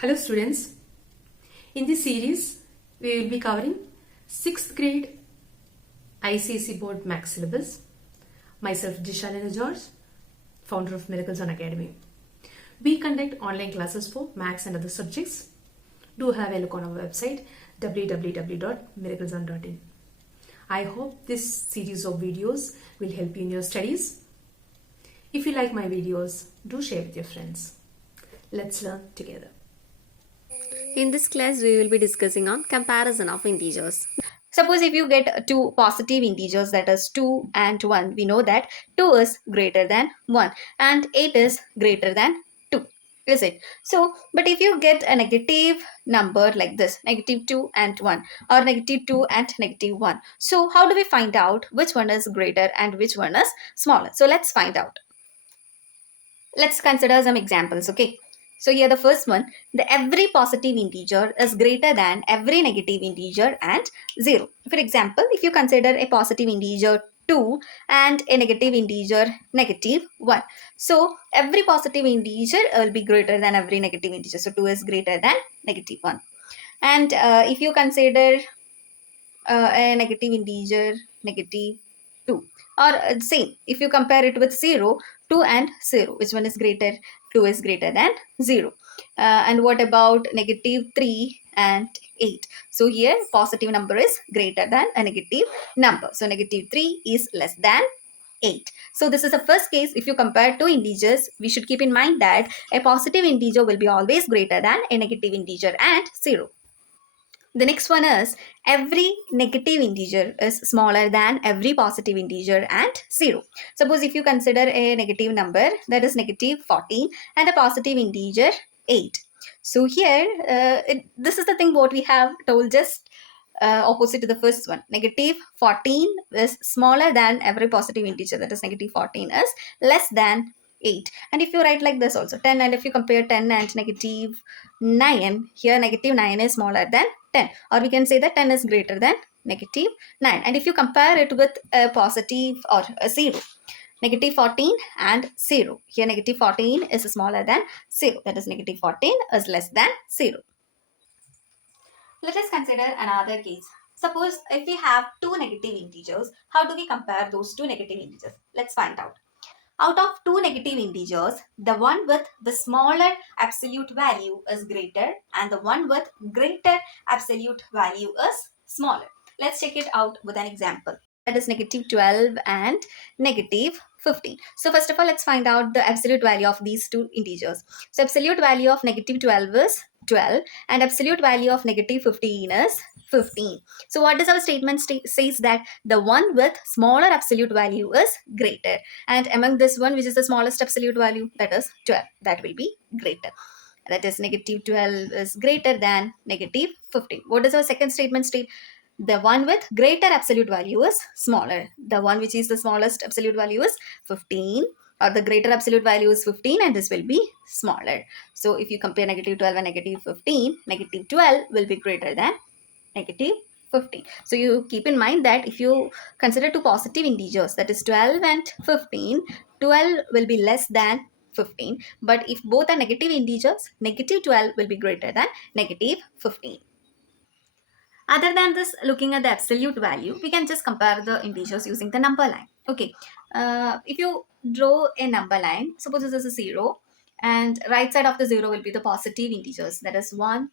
Hello students, in this series we will be covering 6th grade ICSE board max syllabus. Myself Dishalina George, founder of Miracles on Academy. We conduct online classes for max and other subjects. Do have a look on our website www.miracleson.in. I hope this series of videos will help you in your studies. If you like my videos, do share with your friends. Let's learn together. In this class, we will be discussing on comparison of integers. Suppose if you get two positive integers, that is 2 and 1, we know that 2 is greater than 1 and 8 is greater than 2, is it? So, but if you get a negative number like this, negative 2 and 1 or negative 2 and negative 1. So, how do we find out which one is greater and which one is smaller? So, let's find out. Let's consider some examples, okay? So here the first one, the every positive integer is greater than every negative integer and 0. For example, if you consider a positive integer 2 and a negative integer negative 1. So every positive integer will be greater than every negative integer. So 2 is greater than negative 1. And if you consider a negative integer negative 2 or same if you compare it with 0, 2 and 0, which one is greater? 2 is greater than 0. And what about negative 3 and 8? So here positive number is greater than a negative number, so negative 3 is less than 8. So this is the first case. If you compare two integers, we should keep in mind that a positive integer will be always greater than a negative integer and 0. The next one is every negative integer is smaller than every positive integer and 0. Suppose if you consider a negative number, that is negative 14, and a positive integer 8. So here, this is the thing what we have told, just opposite to the first one. Negative 14 is smaller than every positive integer, that is negative 14 is less than 8. And if you write like this also 10, and if you compare 10 and negative 9, here negative 9 is smaller than 10, or we can say that 10 is greater than negative 9. And if you compare it with a positive or a 0, negative 14 and 0, here negative 14 is smaller than 0, that is negative 14 is less than 0. Let us consider another case. Suppose if we have two negative integers, how do we compare those two negative integers? Let's find out. Out of two negative integers, the one with the smaller absolute value is greater and the one with greater absolute value is smaller. Let's check it out with an example. That is negative 12 and negative 15. So first of all, let's find out the absolute value of these two integers. So absolute value of negative 12 is 12 and absolute value of negative 15 is 15. So what does our statement says that the one with smaller absolute value is greater, and among this one, which is the smallest absolute value, that is 12, that will be greater. That is negative 12 is greater than negative 15. What does our second statement state? The one with greater absolute value is smaller. The one which is the smallest absolute value is 15, or the greater absolute value is 15, and this will be smaller. So if you compare negative 12 and negative 15, negative 12 will be greater than negative 15. So you keep in mind that if you consider two positive integers, that is 12 and 15, 12 will be less than 15. But if both are negative integers, negative 12 will be greater than negative 15. Other than this, looking at the absolute value, we can just compare the integers using the number line. Okay, if you draw a number line, suppose this is a 0, and right side of the 0 will be the positive integers, that is 1,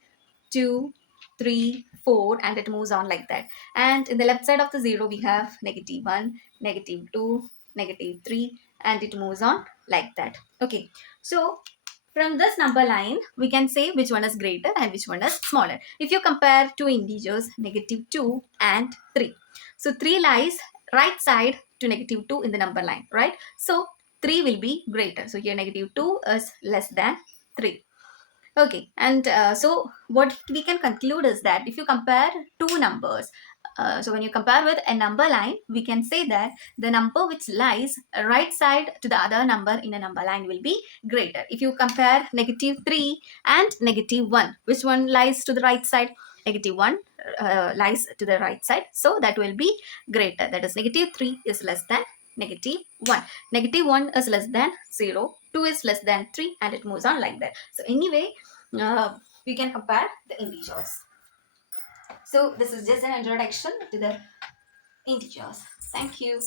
2, 3, 4, and it moves on like that. And in the left side of the 0, we have negative 1, negative 2, negative 3, and it moves on like that. Okay, so from this number line, we can say which one is greater and which one is smaller. If you compare two integers, negative 2 and 3. So 3 lies right side to negative 2 in the number line, right? So 3 will be greater. So here negative 2 is less than 3. Okay, and so what we can conclude is that if you compare two numbers, so when you compare with a number line, we can say that the number which lies right side to the other number in a number line will be greater. If you compare negative 3 and negative 1, which one lies to the right side? Negative 1 lies to the right side, so that will be greater. That is negative 3 is less than negative 1. Negative 1 is less than 0. 2 is less than 3, and it moves on like that. So anyway, we can compare the integers. So this is just an introduction to the integers. Thank you.